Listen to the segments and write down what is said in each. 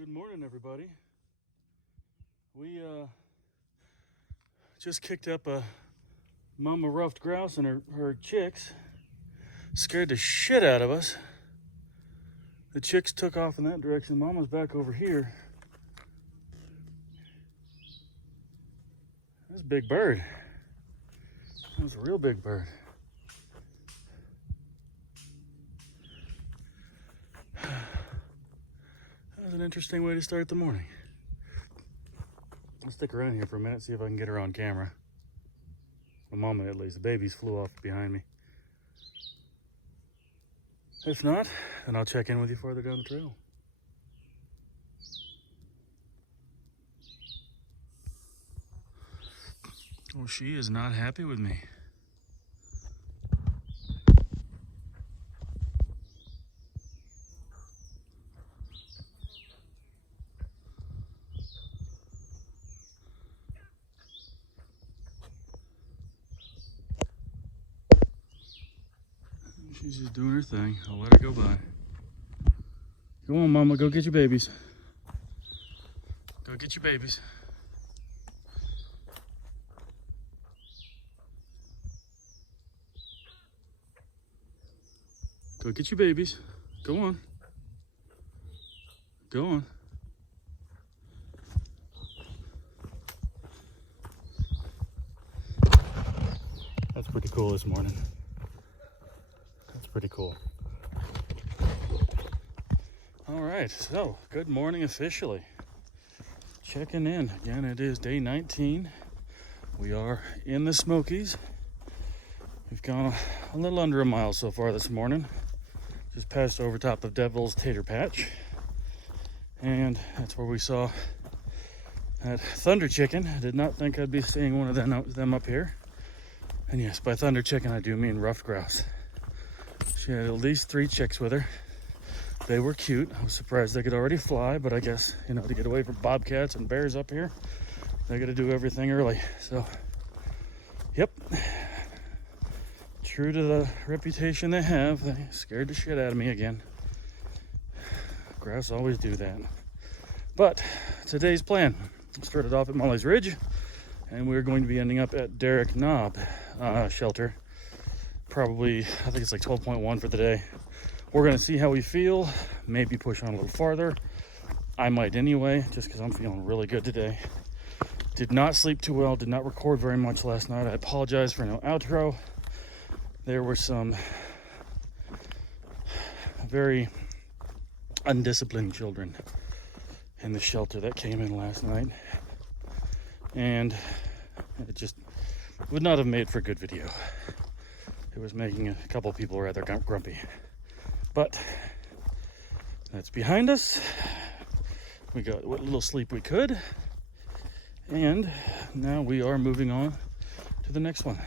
Good morning, everybody. We just kicked up a mama ruffed grouse and her chicks. Scared the shit out of us. The chicks took off in that direction. Mama's back over here. That's a big bird. That was a real big bird. That was an interesting way to start the morning. I'll stick around here for a minute, see if I can get her on camera. The mama, at least. The babies flew off behind me. If not, then I'll check in with you farther down the trail. Oh, she is not happy with me. She's just doing her thing. I'll let her go by. Go on, Mama. Go get your babies. Go get your babies. Go get your babies. Go on. Go on. That's pretty cool this morning. That's pretty cool. All right, so good morning officially. Checking in. Again, it is day 19. We are in the Smokies. We've gone a little under a mile so far this morning. Just passed over top of Devil's Tater Patch. And that's where we saw that thunder chicken. I did not think I'd be seeing one of them up here. And yes, by thunder chicken, I do mean ruffed grouse. She had at least 3 chicks with her. They were cute. I was surprised they could already fly, but I guess, you know, to get away from bobcats and bears up here, they got to do everything early. So, yep. True to the reputation they have, they scared the shit out of me again. Grouse always do that. But today's plan, started off at Molly's Ridge, and we're going to be ending up at Derrick Knob shelter. Probably, I think it's like 12.1 for the day. We're gonna see how we feel, maybe push on a little farther. I might anyway, just because I'm feeling really good today. Did not sleep too well, did not record very much last night. I apologize for no outro. There were some very undisciplined children in the shelter that came in last night. And it just would not have made for a good video. It was making a couple people rather grumpy. But that's behind us. We got what little sleep we could. And now we are moving on to the next one.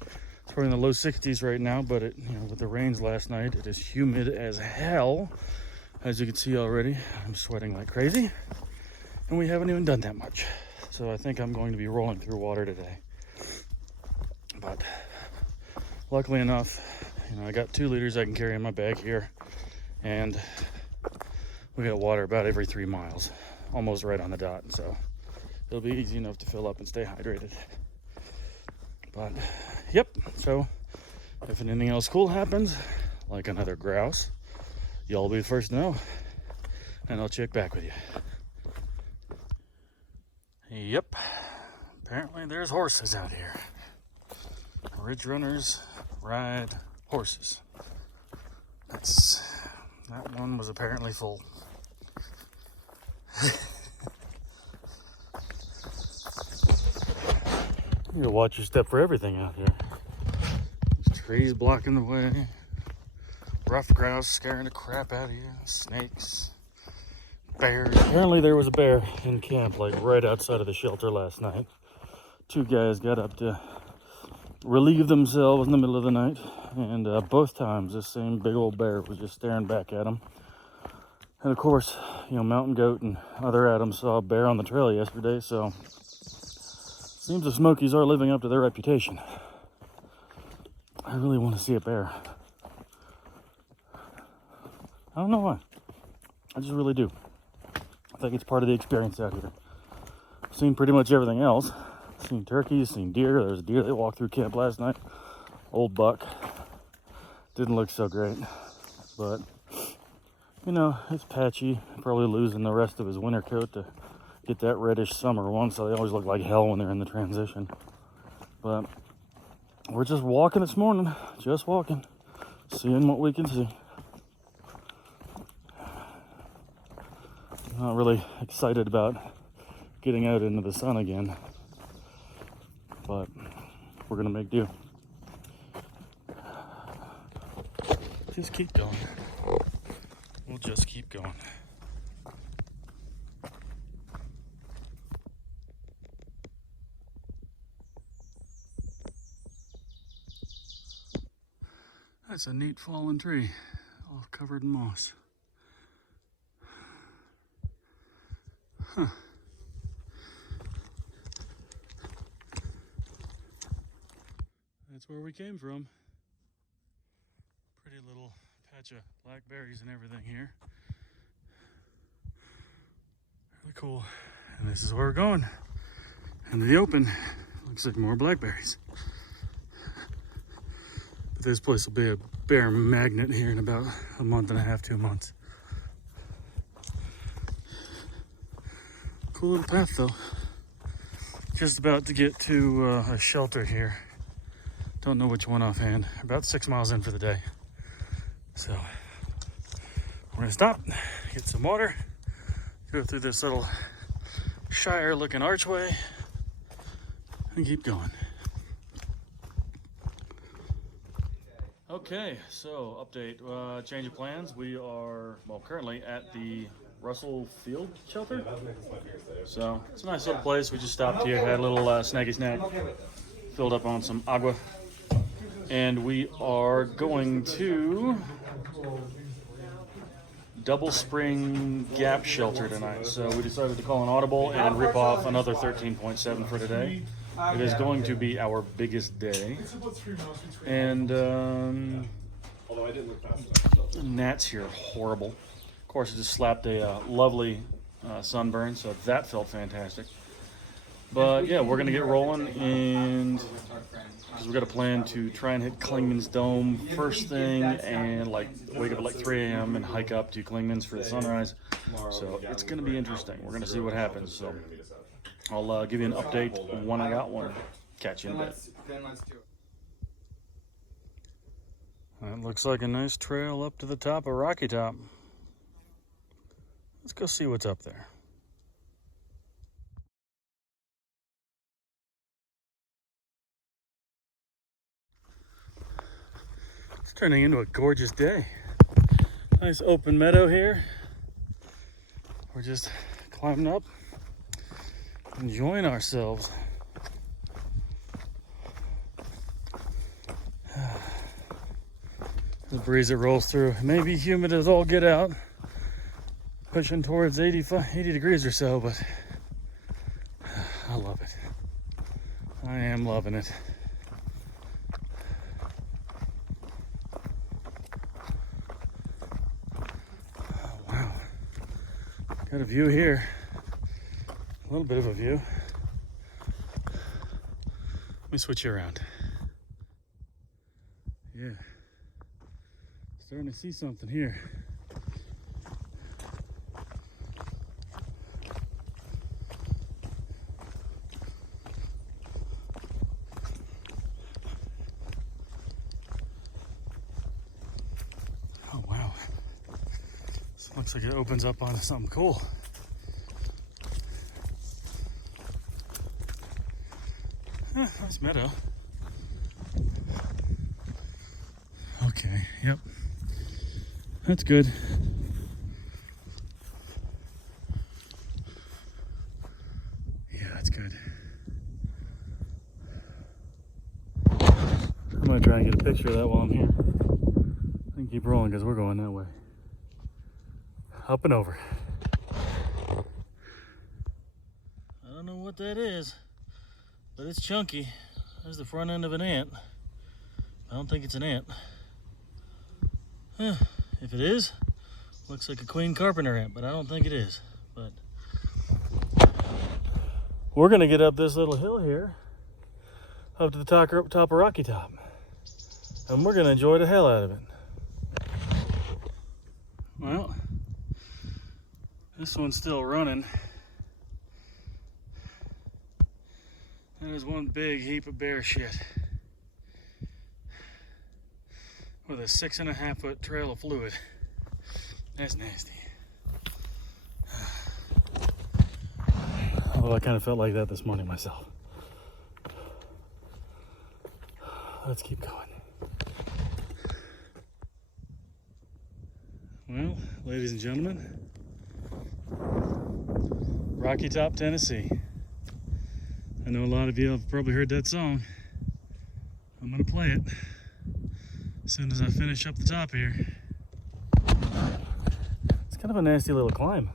It's probably in the low 60s right now, but with the rains last night, it is humid as hell. As you can see already, I'm sweating like crazy. And we haven't even done that much. So I think I'm going to be rolling through water today. But luckily enough, I got 2 liters I can carry in my bag here, and we got water about every 3 miles, almost right on the dot, so it'll be easy enough to fill up and stay hydrated. But yep, so if anything else cool happens, like another grouse, y'all will be the first to know, and I'll check back with you. Yep, apparently there's horses out here. Ridge runners ride horses. That one was apparently full. You need to watch your step for everything out here. There's trees blocking the way, ruffed grouse scaring the crap out of you, snakes, bears. Apparently there was a bear in camp, like right outside of the shelter last night. 2 guys got up to relieve themselves in the middle of the night, and both times this same big old bear was just staring back at them. And of course, Mountain Goat and other Adams saw a bear on the trail yesterday, so seems the Smokies are living up to their reputation. I really want to see a bear. I don't know why. I just really do. think it's part of the experience out here. I've seen pretty much everything else. Seen turkeys, seen deer. There's a deer that walked through camp last night. Old buck. Didn't look so great. But, you know, it's patchy. Probably losing the rest of his winter coat to get that reddish summer one, so they always look like hell when they're in the transition. But we're just walking this morning. Just walking. Seeing what we can see. Not really excited about getting out into the sun again. But we're gonna make do. Just keep going. We'll just keep going. That's a neat fallen tree, all covered in moss. Huh. That's where we came from. Pretty little patch of blackberries and everything here. Really cool. And this is where we're going. Into the open. Looks like more blackberries. But this place will be a bear magnet here in about a month and a half, 2 months. Cool little path though. Just about to get to a shelter here. Don't know which one offhand. About 6 miles in for the day. So we're gonna stop, get some water, go through this little shire looking archway and keep going. Okay, so update, change of plans. We are, well, currently at the Russell Field Shelter. So it's a nice little place. We just stopped here, had a little snacky snack, filled up on some agua. And we are going to Double Spring Gap Shelter tonight. So we decided to call an audible and rip off another 13.7 for today. It is going to be our biggest day. And gnats here are horrible. Of course, I just slapped a lovely sunburn, so that felt fantastic. But yeah, we're gonna get rolling, and because we've got a plan to try and hit Clingman's Dome first thing, and like wake up at like 3 a.m. and hike up to Clingman's for the sunrise. So it's gonna be interesting. We're gonna see what happens. So I'll give you an update when I got one. Catch you in a bit. That looks like a nice trail up to the top of Rocky Top. Let's go see what's up there. It's turning into a gorgeous day. Nice open meadow here. We're just climbing up, enjoying ourselves. The breeze that rolls through. It may be humid as all get out, pushing towards 80 degrees or so, but I love it. I am loving it. Oh, wow. Got a view here. A little bit of a view. Let me switch you around. Yeah. Starting to see something here. Oh wow. This looks like it opens up onto something cool. Nice meadow. Okay, yep. That's good. Yeah, that's good. I'm gonna try and get a picture of that while I'm here. I can keep rolling because we're going that way. Up and over. I don't know what that is, but it's chunky. There's the front end of an ant. I don't think it's an ant. If it is, looks like a Queen Carpenter ant, but I don't think it is. But we're gonna get up this little hill here, up to the top of Rocky Top, and we're gonna enjoy the hell out of it. Well, this one's still running. That is one big heap of bear shit with a 6.5 foot trail of fluid. That's nasty. Although I kind of felt like that this morning myself. Let's keep going. Well, ladies and gentlemen, Rocky Top, Tennessee. I know a lot of you have probably heard that song. I'm gonna play it as soon as I finish up the top here. It's kind of a nasty little climb.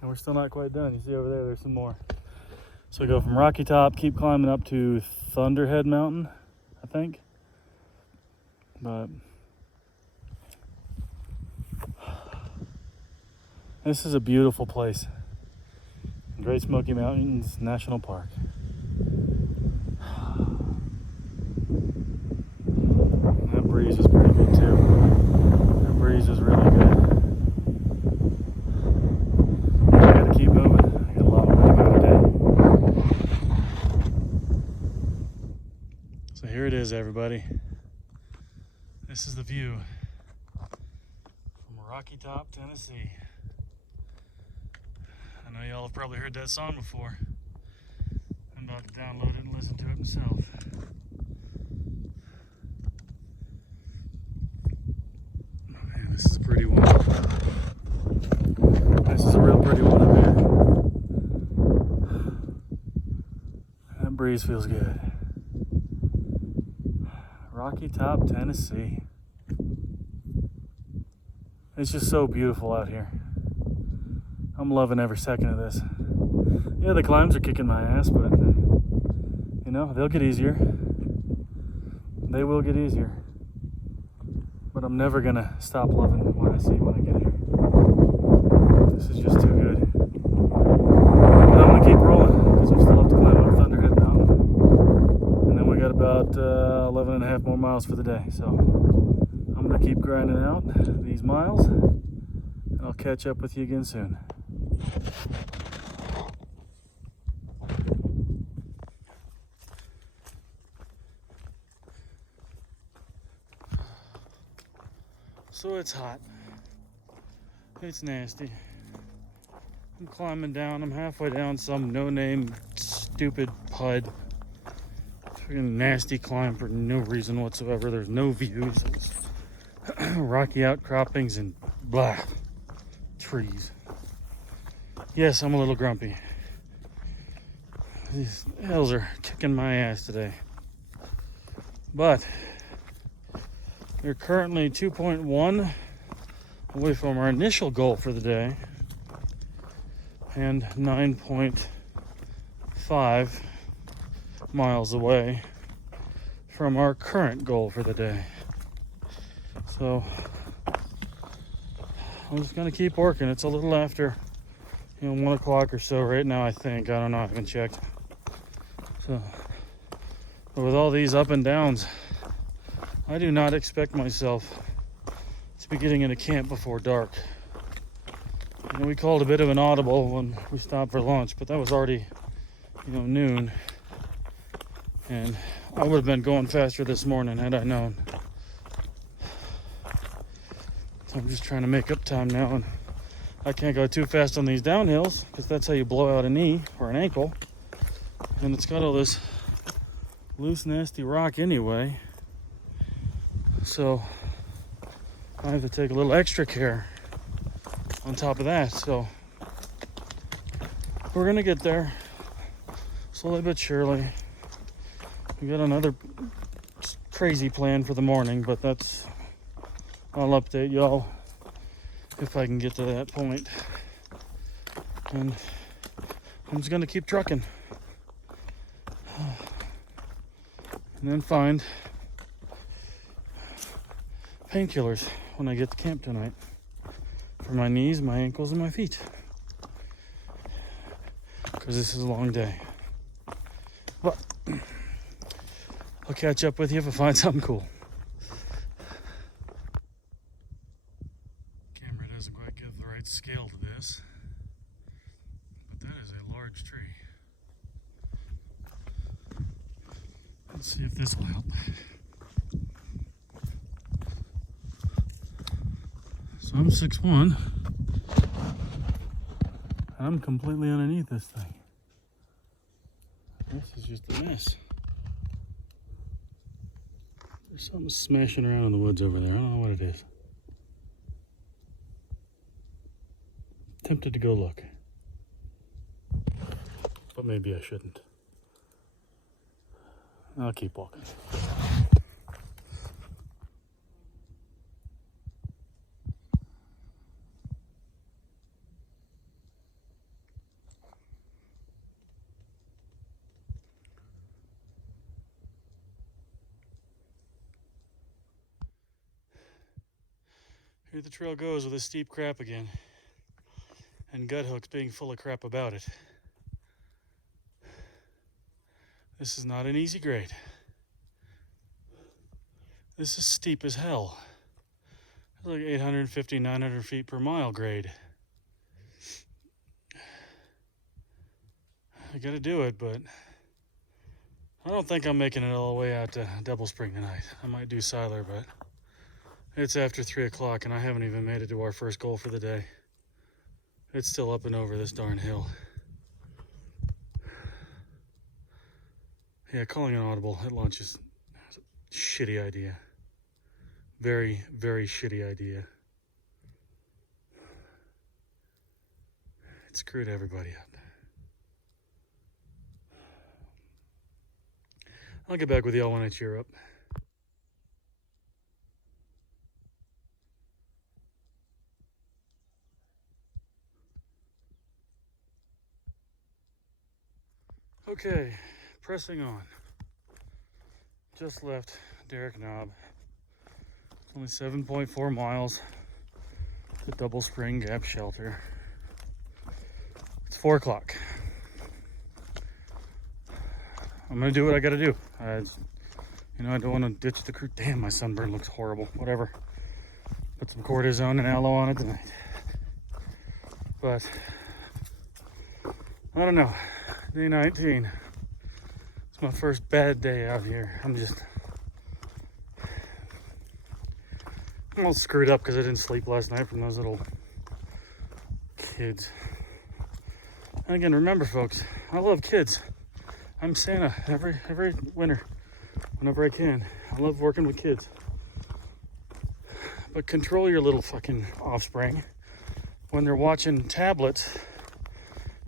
And we're still not quite done. You see over there, there's some more. So we go from Rocky Top, keep climbing up to Thunderhead Mountain, I think. But this is a beautiful place. Great Smoky Mountains National Park. That breeze is pretty good too. That breeze is really good. I gotta keep moving. I got a lot more to go today. So here it is, everybody. This is the view from Rocky Top, Tennessee. I know y'all have probably heard that song before. I'm about to download it and listen to it myself. Oh man, this is a pretty one. This is a real pretty one up here. That breeze feels good. Rocky Top, Tennessee. It's just so beautiful out here. I'm loving every second of this. Yeah, the climbs are kicking my ass, but you know, they'll get easier. They will get easier. But I'm never gonna stop loving what I see when I get here. This is just too good. But I'm gonna keep rolling because we still have to climb up Thunderhead Mountain. And then we got about 11.5 more miles for the day. So I'm gonna keep grinding out these miles, and I'll catch up with you again soon. So it's hot. It's nasty. I'm climbing down. I'm halfway down some no-name stupid PUD. Freaking nasty climb for no reason whatsoever. There's no views. Rocky outcroppings and blah. Trees. Yes, I'm a little grumpy. These hills are kicking my ass today. But they're currently 2.1 away from our initial goal for the day and 9.5 miles away from our current goal for the day. So I'm just gonna keep working. It's a little after 1 o'clock or so right now, I think. I don't know, I haven't checked. So, but with all these up and downs, I do not expect myself to be getting into camp before dark. We called a bit of an audible when we stopped for lunch, but that was already, noon. And I would have been going faster this morning had I known. So I'm just trying to make up time now, and I can't go too fast on these downhills because that's how you blow out a knee or an ankle. And it's got all this loose, nasty rock anyway. So I have to take a little extra care on top of that. So we're gonna get there slowly but surely. We got another crazy plan for the morning, but I'll update y'all if I can get to that point. And I'm just gonna keep trucking and then find painkillers when I get to camp tonight for my knees, my ankles, and my feet. because this is a long day. But I'll catch up with you if I find something cool. Camera doesn't quite give the right scale to this, but that is a large tree. Let's see if this will help. So I'm 6'1". I'm completely underneath this thing. This is just a mess. There's something smashing around in the woods over there. I don't know what it is. Tempted to go look, but maybe I shouldn't. I'll keep walking. Here the trail goes with a steep crap again, and gut hooks being full of crap about it. This is not an easy grade. This is steep as hell. It's like 850, 900 feet per mile grade. I gotta do it, but I don't think I'm making it all the way out to Double Spring tonight. I might do Siler, but it's after 3 o'clock and I haven't even made it to our first goal for the day. It's still up and over this darn hill. Yeah, calling an audible at lunch is a shitty idea. Very, very shitty idea. It screwed everybody up. I'll get back with y'all when I cheer up. Okay, pressing on. Just left Derrick Knob. It's only 7.4 miles to Double Spring Gap Shelter. It's 4 o'clock. I'm gonna do what I gotta do. I don't want to ditch the crew. Damn, my sunburn looks horrible. Whatever. Put some cortisone and aloe on it tonight. But I don't know. Day 19. It's my first bad day out here. I'm all screwed up because I didn't sleep last night from those little kids. And again, remember folks, I love kids. I'm Santa every winter, whenever I can. I love working with kids. But control your little fucking offspring when they're watching tablets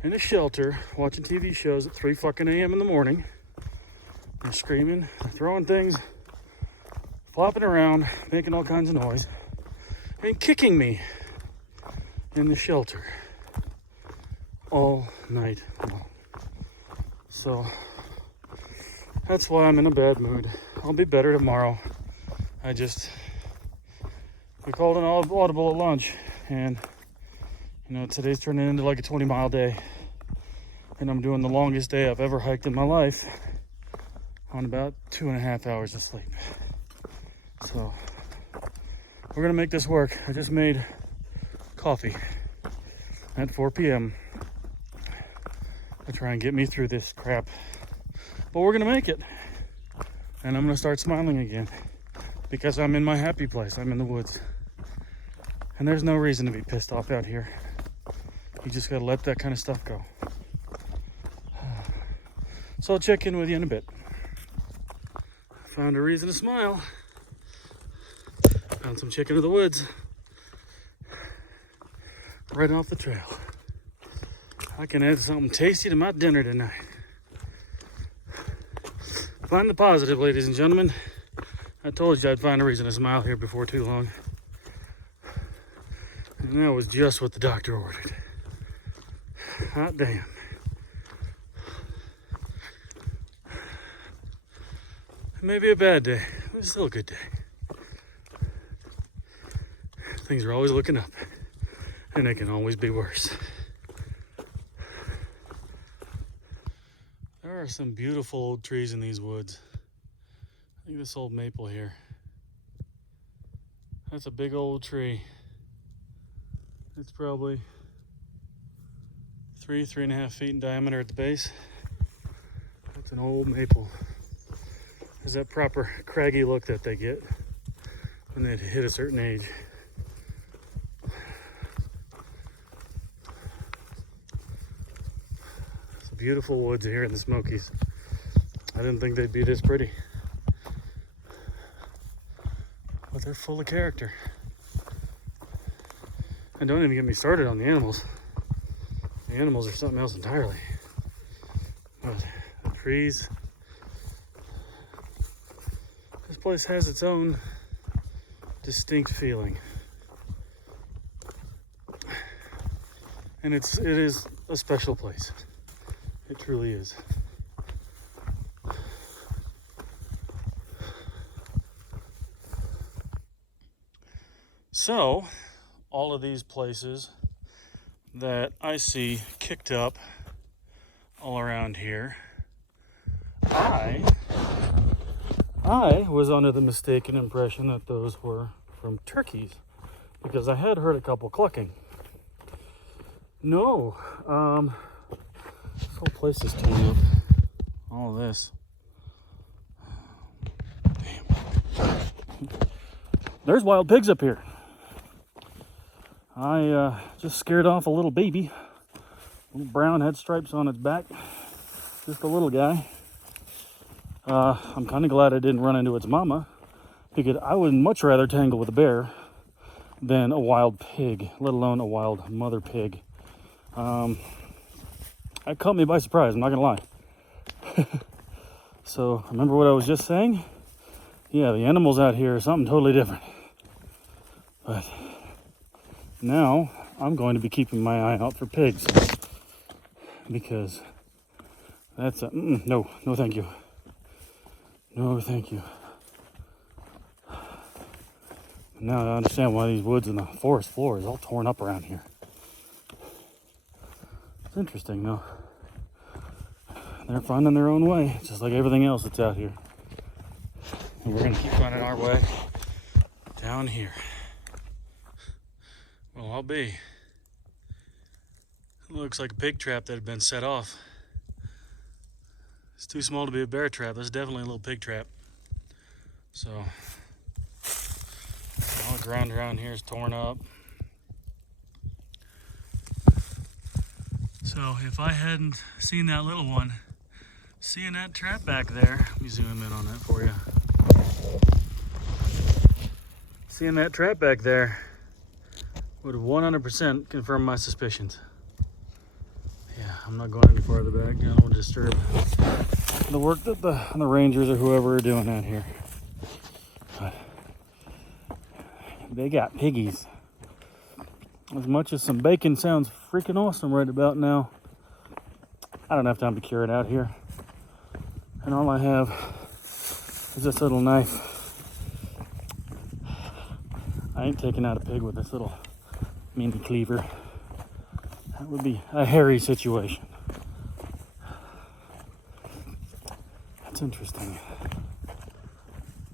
in a shelter, watching TV shows at 3 fucking a.m. in the morning. They're screaming, they're throwing things, flopping around, making all kinds of noise, and kicking me in the shelter all night long. So that's why I'm in a bad mood. I'll be better tomorrow. We called an audible at lunch, and today's turning into like a 20-mile day, and I'm doing the longest day I've ever hiked in my life on about 2.5 hours of sleep. So we're gonna make this work. I just made coffee at 4 p.m. to try and get me through this crap, but we're gonna make it, and I'm gonna start smiling again because I'm in my happy place. I'm in the woods, and there's no reason to be pissed off out here. You just gotta let that kind of stuff go. So I'll check in with you in a bit. Found a reason to smile. Found some chicken in the woods. Right off the trail. I can add something tasty to my dinner tonight. Find the positive, ladies and gentlemen. I told you I'd find a reason to smile here before too long. And that was just what the doctor ordered. Hot damn. It may be a bad day, but it's still a good day. Things are always looking up, and they can always be worse. are some beautiful old trees in these woods. I think this old maple here. That's a big old tree. It's probably 3.5 feet in diameter at the base. That's an old maple. There's that proper craggy look that they get when they hit a certain age. It's beautiful woods here in the Smokies. I didn't think they'd be this pretty. But they're full of character. And don't even get me started on the animals. The animals are something else entirely. But the trees. This place has its own distinct feeling. And it is a special place. It truly is. So, all of these places that I see kicked up all around here, I was under the mistaken impression that those were from turkeys because I had heard a couple clucking. No, this whole place is torn up. All of this. Damn. There's wild pigs up here. I just scared off a little baby. Little brown head stripes on its back. Just a little guy. I'm kind of glad I didn't run into its mama, because I would much rather tangle with a bear than a wild pig, let alone a wild mother pig. That caught me by surprise, I'm not gonna lie. So, remember what I was just saying? Yeah, the animals out here are something totally different. But now I'm going to be keeping my eye out for pigs, because that's a no thank you. No thank you. Now I understand why these woods and the forest floor is all torn up around here. It's interesting though. They're finding their own way, just like everything else that's out here. And we're gonna keep finding our way down here. Well, I'll be. It looks like a pig trap that had been set off. It's too small to be a bear trap. That's definitely a little pig trap. So, all the ground around here is torn up. So, if I hadn't seen that little one, seeing that trap back there, let me zoom in on that for you. Seeing that trap back there would 100% confirm my suspicions. Yeah, I'm not going any farther back. I don't want to disturb the work that the rangers or whoever are doing out here. But they got piggies. As much as some bacon sounds freaking awesome right about now, I don't have time to cure it out here. And all I have is this little knife. I ain't taking out a pig with this little mini cleaver. That would be a hairy situation. That's interesting.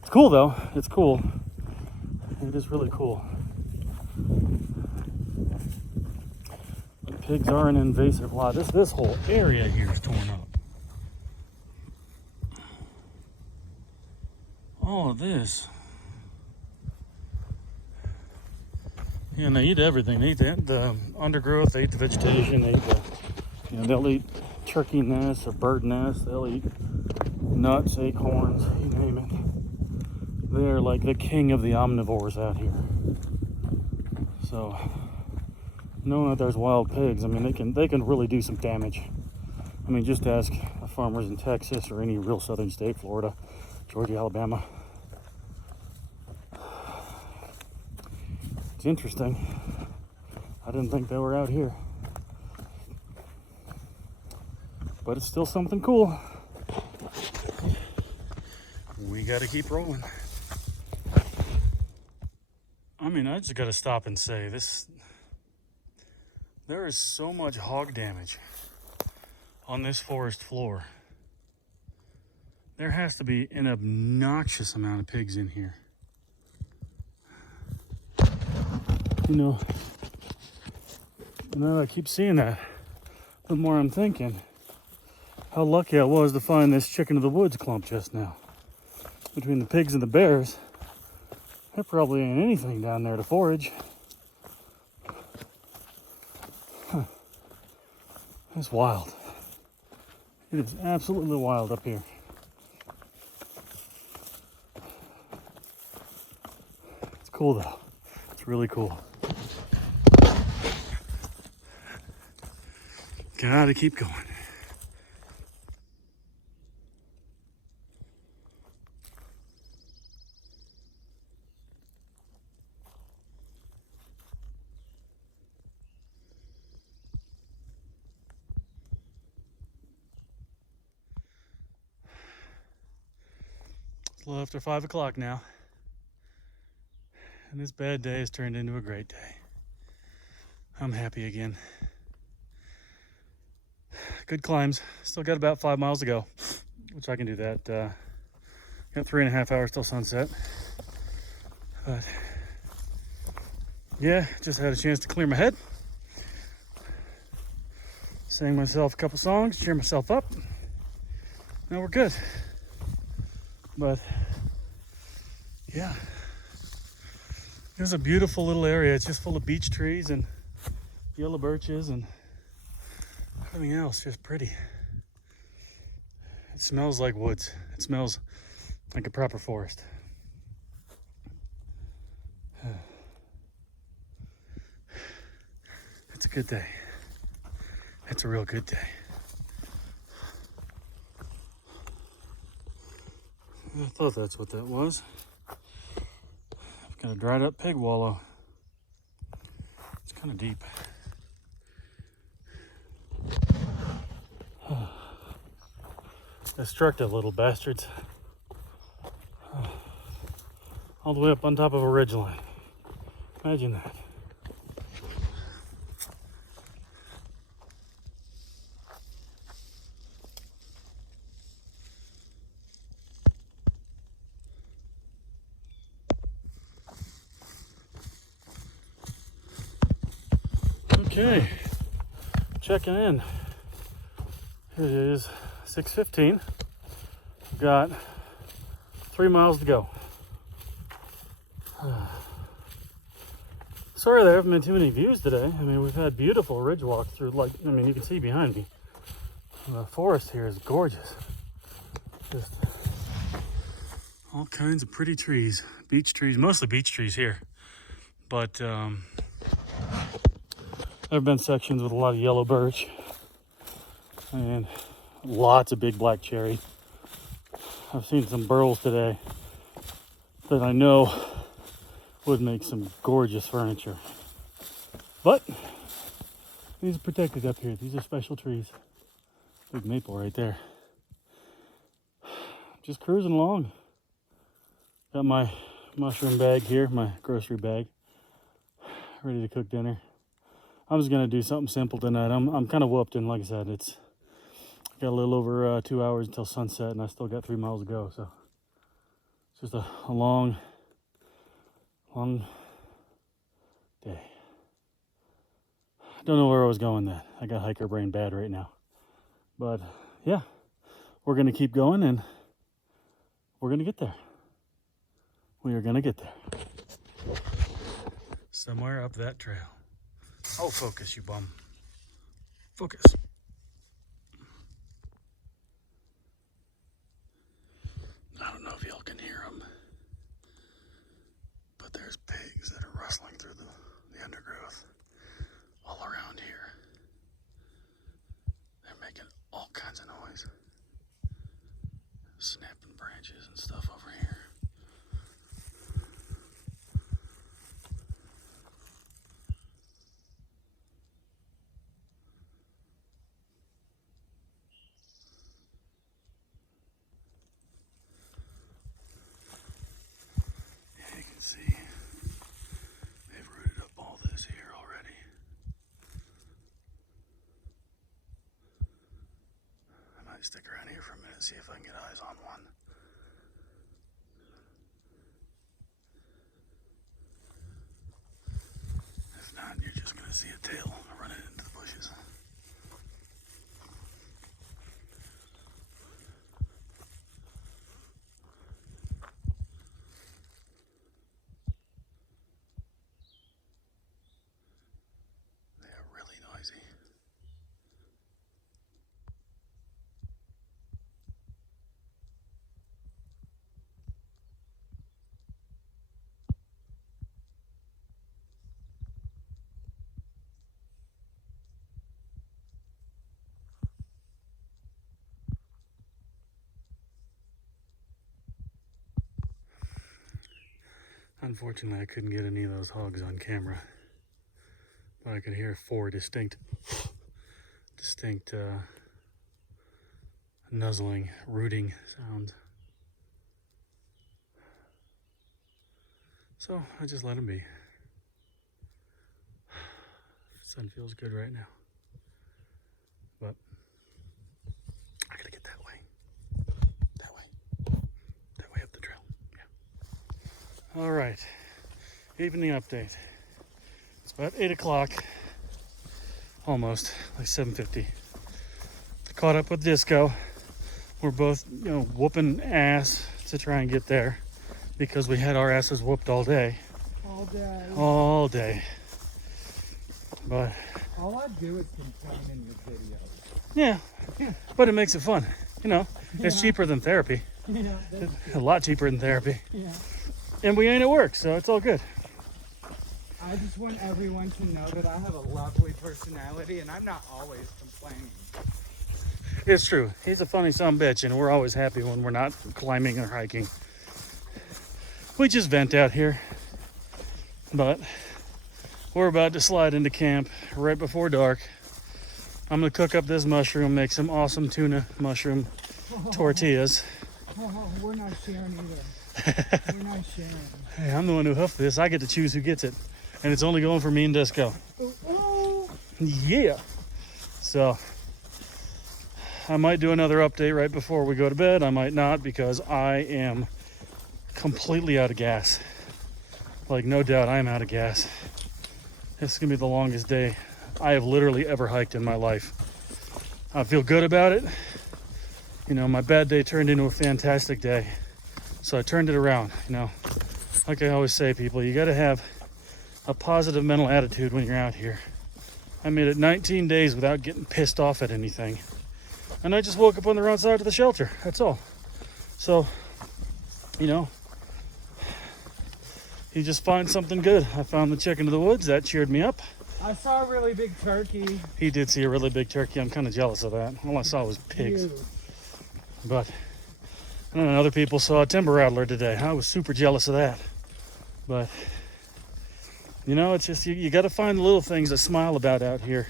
It's cool though. It's cool. It is really cool. But pigs are an invasive lot. This whole area here is torn up. All of this. Yeah, and they eat everything. They eat the undergrowth, they eat the vegetation, they eat they'll eat turkey nests or bird nests, they'll eat nuts, acorns, you name it. They're like the king of the omnivores out here. So, knowing that there's wild pigs, I mean, they can really do some damage. I mean, just ask the farmers in Texas or any real southern state, Florida, Georgia, Alabama. It's interesting. I didn't think they were out here. But it's still something cool. We gotta keep rolling. I mean, I just gotta stop and say this. There is so much hog damage on this forest floor. There has to be an obnoxious amount of pigs in here. You know, now that I keep seeing that, the more I'm thinking how lucky I was to find this chicken of the woods clump just now. Between the pigs and the bears, there probably ain't anything down there to forage. Huh. It's wild. It is absolutely wild up here. It's cool though. It's really cool. Gotta keep going. It's a little after 5 o'clock now. And this bad day has turned into a great day. I'm happy again. Good climbs. Still got about 5 miles to go, which I can do that. Got 3.5 hours till sunset. But yeah, just had a chance to clear my head. Sang myself a couple songs, cheer myself up. Now we're good. But yeah, it was a beautiful little area. It's just full of beech trees and yellow birches and everything else, just pretty. It smells like woods. It smells like a proper forest. It's a good day. It's a real good day. I thought that's what that was. I've got a dried up pig wallow. It's kind of deep. Destructive little bastards. All the way up on top of a ridgeline. Imagine that. Okay, checking in. It is 6:15. Got 3 miles to go. Sorry there haven't been too many views today. I mean, we've had beautiful ridge walks through, like, I mean, you can see behind me. The forest here is gorgeous. Just all kinds of pretty trees. Beech trees, mostly beech trees here. But there have been sections with a lot of yellow birch and lots of big black cherry. I've seen some burls today that I know would make some gorgeous furniture. But these are protected up here. These are special trees. Big maple right there. Just cruising along. Got my mushroom bag here, my grocery bag, ready to cook dinner. I'm just gonna do something simple tonight. I'm kind of whooped, and like I said, it's got a little over 2 hours until sunset, and I still got 3 miles to go. So it's just a long day. I don't know where I was going then. I got hiker brain bad right now. But yeah, we're gonna keep going, and we're gonna get there. We are gonna get there. Somewhere up that trail. Oh, focus, you bum. Focus. I don't know if y'all can hear them, but there's pigs that are rustling through the undergrowth all around here. They're making all kinds of noise. Snapping branches and stuff over here. See, they've rooted up all this here already. I might might stick around here for a minute, see if I can get eyes on one. If not, you're just gonna see a tail running into the bushes. They're really noisy. Unfortunately, I couldn't get any of those hogs on camera, but I could hear 4 distinct nuzzling, rooting sounds. So I just let them be. The sun feels good right now, but I gotta get that way up the trail. Yeah. All right, evening update. It's about 8 o'clock, almost, like 7:50. Caught up with Disco. We're both, whooping ass to try and get there because we had our asses whooped all day. All day. But all I do is complain in your videos. Yeah, but it makes it fun. It's cheaper than therapy. Yeah, A lot cheaper than therapy. yeah. And we ain't at work, so it's all good. I just want everyone to know that I have a lovely personality and I'm not always complaining. It's true. He's a funny son of a bitch, and we're always happy when we're not climbing or hiking. We just vent out here. But we're about to slide into camp right before dark. I'm gonna cook up this mushroom, make some awesome tuna mushroom tortillas. Oh, we're not sharing either. We're not sharing. Hey, I'm the one who hoofed this. I get to choose who gets it. And it's only going for me and Disco. Ooh. Yeah. So I might do another update right before we go to bed. I might not, because I am completely out of gas. Like, no doubt I am out of gas. This is gonna be the longest day I have literally ever hiked in my life. I feel good about it. My bad day turned into a fantastic day. So I turned it around. Like I always say, people, you gotta have a positive mental attitude when you're out here. I made it 19 days without getting pissed off at anything. And I just woke up on the wrong side of the shelter. That's all. So, you just find something good. I found the chicken of the woods. That cheered me up. I saw a really big turkey. He did see a really big turkey. I'm kind of jealous of that. All I saw was pigs. Ew. But I don't know, other people saw a timber rattler today. I was super jealous of that. But, it's just, you got to find the little things to smile about out here.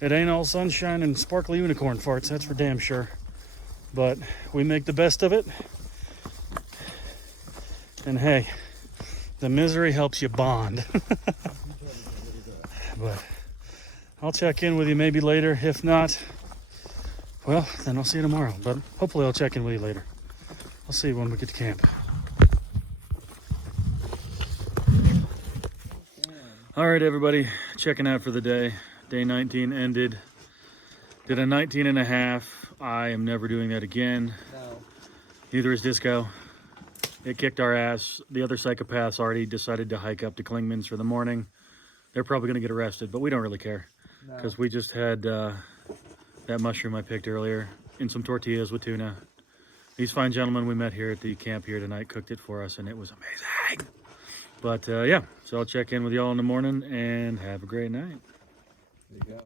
It ain't all sunshine and sparkly unicorn farts, that's for damn sure. But we make the best of it. And hey, the misery helps you bond. But I'll check in with you maybe later. If not, well, then I'll see you tomorrow. But hopefully I'll check in with you later. I'll see you when we get to camp. All right, everybody, checking out for the day. Day 19 ended. Did a 19 and a half. I am never doing that again. No. Neither is Disco. It kicked our ass. The other psychopaths already decided to hike up to Klingman's for the morning. They're probably going to get arrested, but we don't really care. Because we just had that mushroom I picked earlier and some tortillas with tuna. These fine gentlemen we met here at the camp here tonight cooked it for us, and it was amazing. But yeah, so I'll check in with y'all in the morning, and have a great night. There you go.